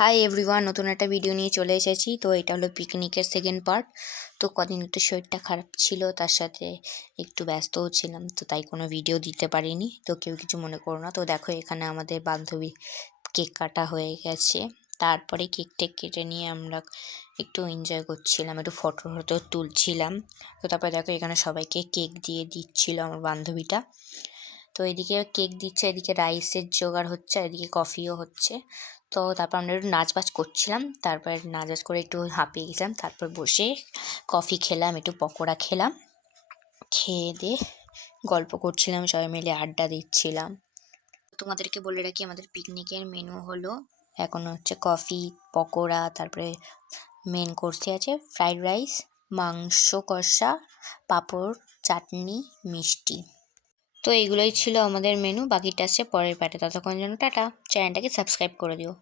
Hi everyone, নতুন একটা video নিয়ে চলে এসেছি। তো এটা হলো পিকনিকের সেকেন্ড পার্ট। তো কদিন একটু শরীরটা খারাপ ছিল, তার সাথে একটু ব্যস্তও ছিলাম, তো তাই কোনো ভিডিও দিতে পারিনি। তো কেউ কিছু মনে করো না। তো দেখো এখানে আমাদের বান্ধবী কেক কাটা হয়ে গেছে। তারপরে কেক টেক কেটে নিয়ে আমরা একটু এনজয় করছিলাম, একটু ফটো ফটো তুলছিলাম। তো তারপরে দেখো এখানে সবাইকে কেক দিয়ে দিচ্ছিল আমার বান্ধবীটা। তো এদিকে কেক দিচ্ছে, এদিকে রাইসের জোগাড় হচ্ছে, আর এদিকে কফিও হচ্ছে। তো তারপর আমরা একটু নাচ বাজ করছিলাম, তারপর নাচ বাজ করে একটু হাঁপিয়ে গেছিলাম। তারপর বসে কফি খেলাম, একটু পকোড়া খেলাম, খেয়ে দিয়ে গল্প করছিলাম, সবাই মিলে আড্ডা দিচ্ছিলাম। তোমাদেরকে বলে রাখি, আমাদের পিকনিকের মেনু হলো এখন হচ্ছে কফি, পকোড়া, তারপরে মেন কোর্সে আছে ফ্রাইড রাইস, মাংস কষা, পাঁপড়, চাটনি, মিষ্টি। তো এইগুলোই ছিল আমাদের মেনু। বাকিটা আসছে পরের পার্টে। ততক্ষণ জন্য টাটা। চ্যানেলটাকে সাবস্ক্রাইব করে দিও।